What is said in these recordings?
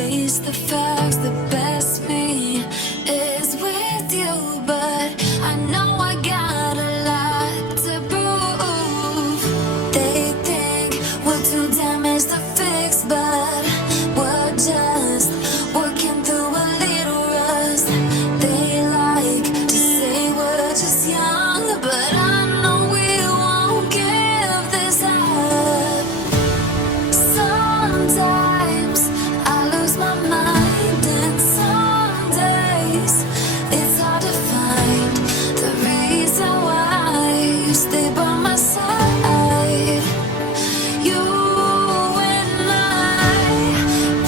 face the facts. The best me is with you, but I know I got a lot to prove. They think we're too damaged to fix, but we're just working through a little rust. They like to say we're just young, but I know we won't give this up. Sometimes I lose my mind, and some days it's hard to find the reason why you stay by my side. You and I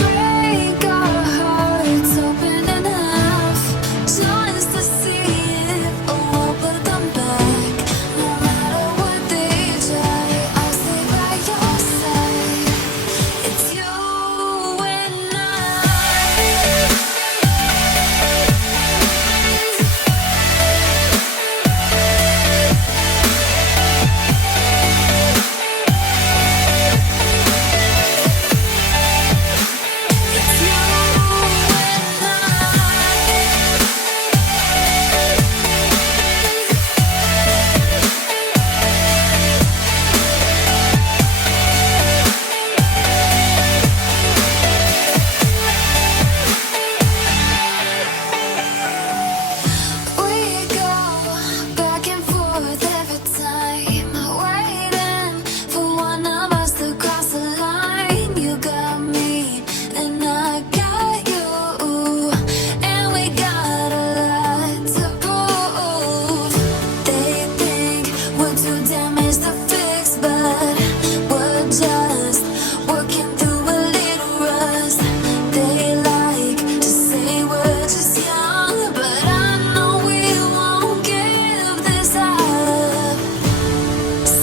break our hearts open enough just to see if we'll put them back. No matter what they try, I'll stay by your side. It's you and I. It's you we go back and forth every time, waiting for one of us to cross the line. You got me and I got you, and we got a lot to prove. They think we're too damaged to fix, but we're just working through a little rust. They like to say we're just young, but I know we won't give this up.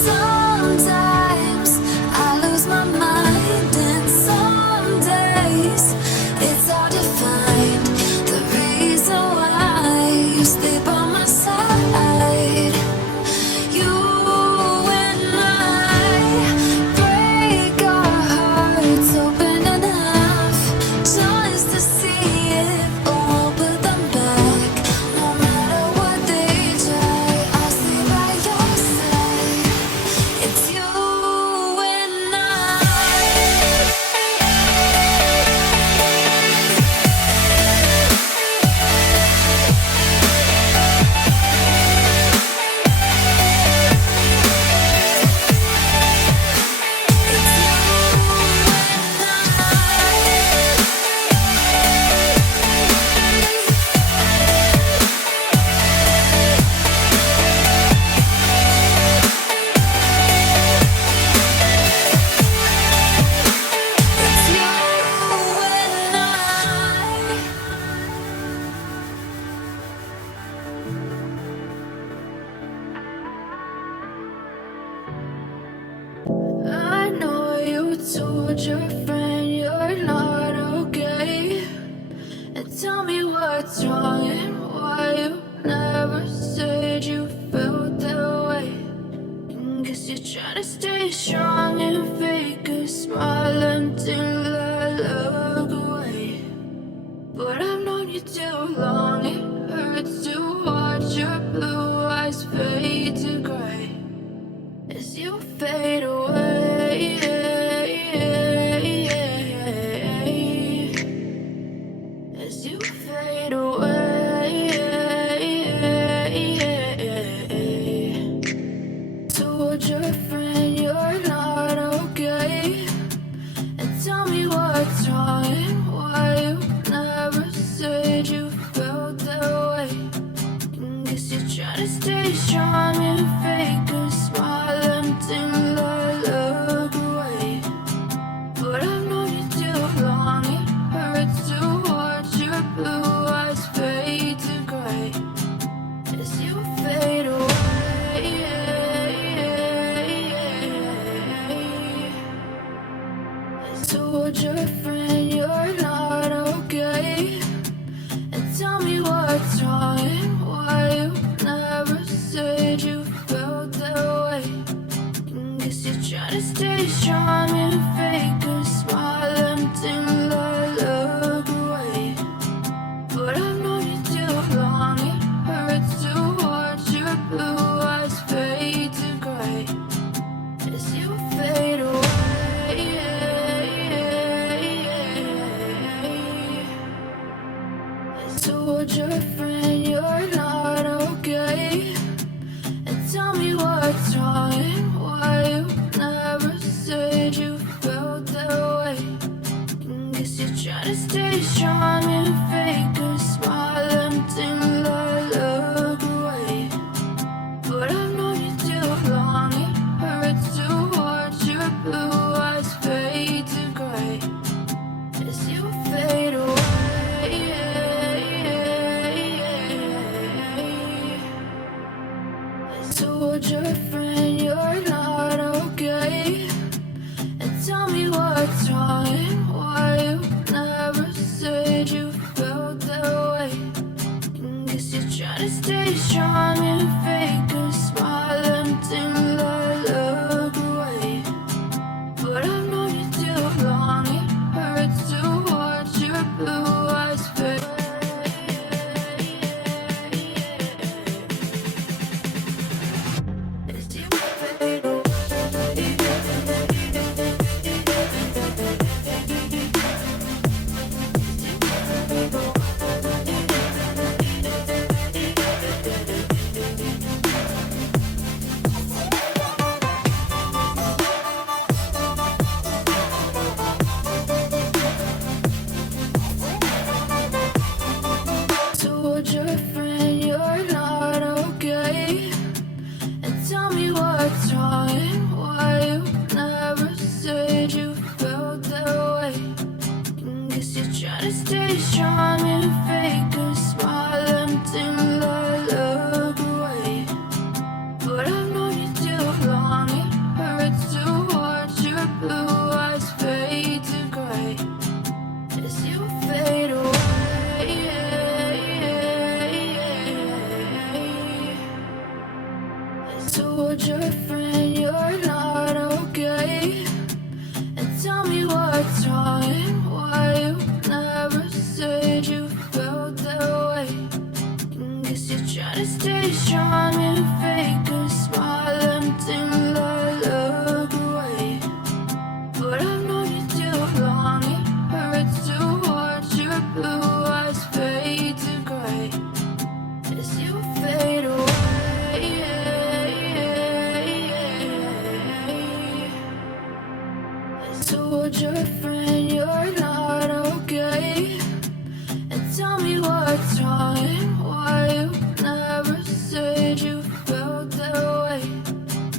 Sometimes I lose my mind, and some days it's hard to find the reason why you stay by my side. You and I break our hearts open enough just to see if we'll put them back. No matter what they try, I'll stay by your side. It's you and I. I know you told your friend you're not okay, and tell me what's wrong and why you never said you felt that way. And guess you're trying to stay strong and fake a smile until I look away. But I've known you too long, it hurts to watch your blue eyes fade to gray as you fade away. As you fade away. Told your friend you're not okay, and tell me what's wrong and why you never said you felt told your friend you're not okay, and tell me what's wrong and why you never said you felt that way. And guess you're trying to stay strong and fake a smile until I look away. But I've known you too long, it hurts to watch your blue eyes fade to gray as you fade away. Told your friend you're not okay, and tell me what's wrong and why you never said you felt that way. And guess you're trying to stay strong and fake a smile until I look away. But I've known you too long, it hurts to watch your blue eyes fade. Told your friend you're not okay, and tell me what's wrong and why you never said you felt that way. And guess you're trying to stay strong and fake a smile until I look away. But I've known you too long, it hurts to watch your blue eyes fade to gray as you fade away. Told your friend you're not okay, and tell me what's wrong and why you never said you felt that way. And guess you're trying to stay strong and fake a smile until I look away. But I've known you too long, it hurts to watch your blue eyes fade to gray as you fade away. Told your friend you're not okay, and tell me what's wrong and why you never said you felt that way.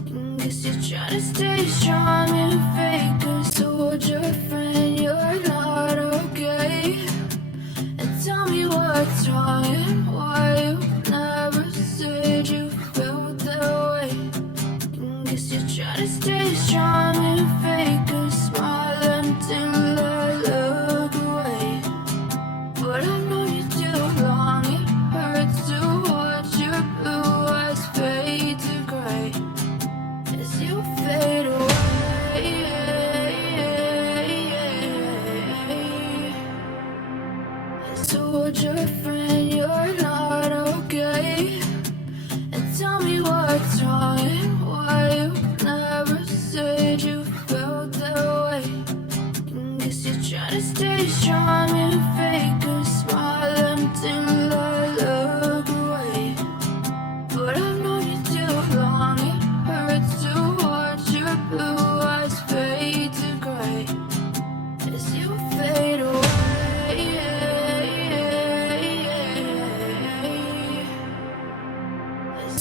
And guess you're trying to stay strong and fake a. Told your friend you're not okay, and tell me what's wrong and why you never said you felt that way. And guess you're trying to stay strong and fake a smile until I look away. But I've known you too long, it hurts to watch your blue eyes fade to gray as you fade away. Told your friend you're not okay, and tell me what's wrong and why you never said you felt that way. And guess you're trying to stay strong and fake a smile until I look away. But I've known you too long, it hurts to watch your blue eyes fade to gray as you fade away.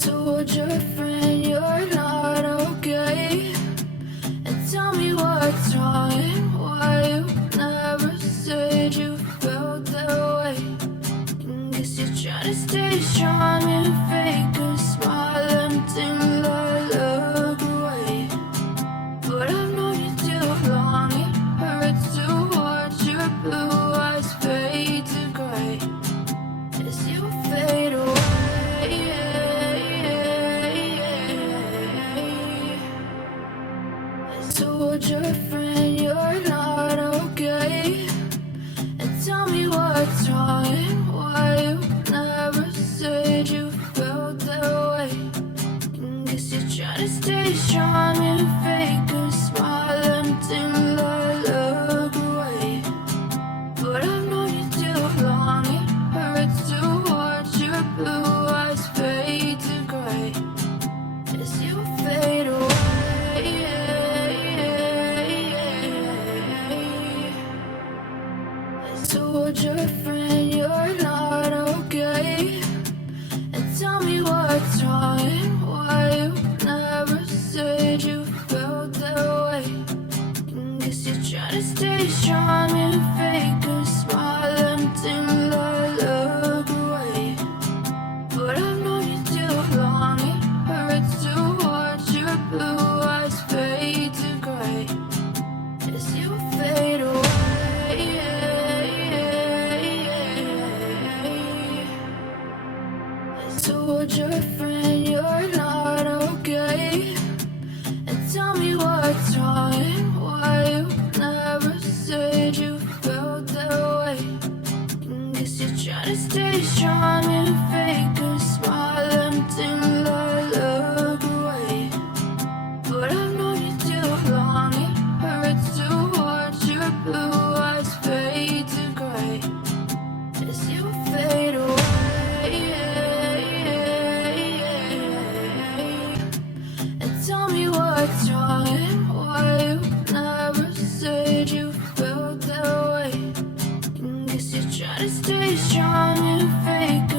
Told your friend you're not okay, and tell me what's wrong and why you never said you felt that way. And guess you're trying to stay strong and fake a smile until I look away. But I've known you too long, it hurts to watch your blue eyes fade to gray as you fade away. Told your friend you're not okay, and tell me what's wrong and why you never said you Told your friend you're not okay, and tell me what's wrong and why you never said you felt that way. Guess you're trying to stay strong and fake a smile until I look away. But I've known you too long, it hurts to watch your blue eyes fade to gray as you fade away. Told your friend you're not okay, and tell me what's wrong and why you never said you felt that way. Guess you're trying to stay strong and fake a smile until I look away. But I've known you too long, it hurts to watch your blue eyes fade to gray as you fade away. Tell me what's wrong and why you never said you felt that way. Guess you're trying to stay strong and fake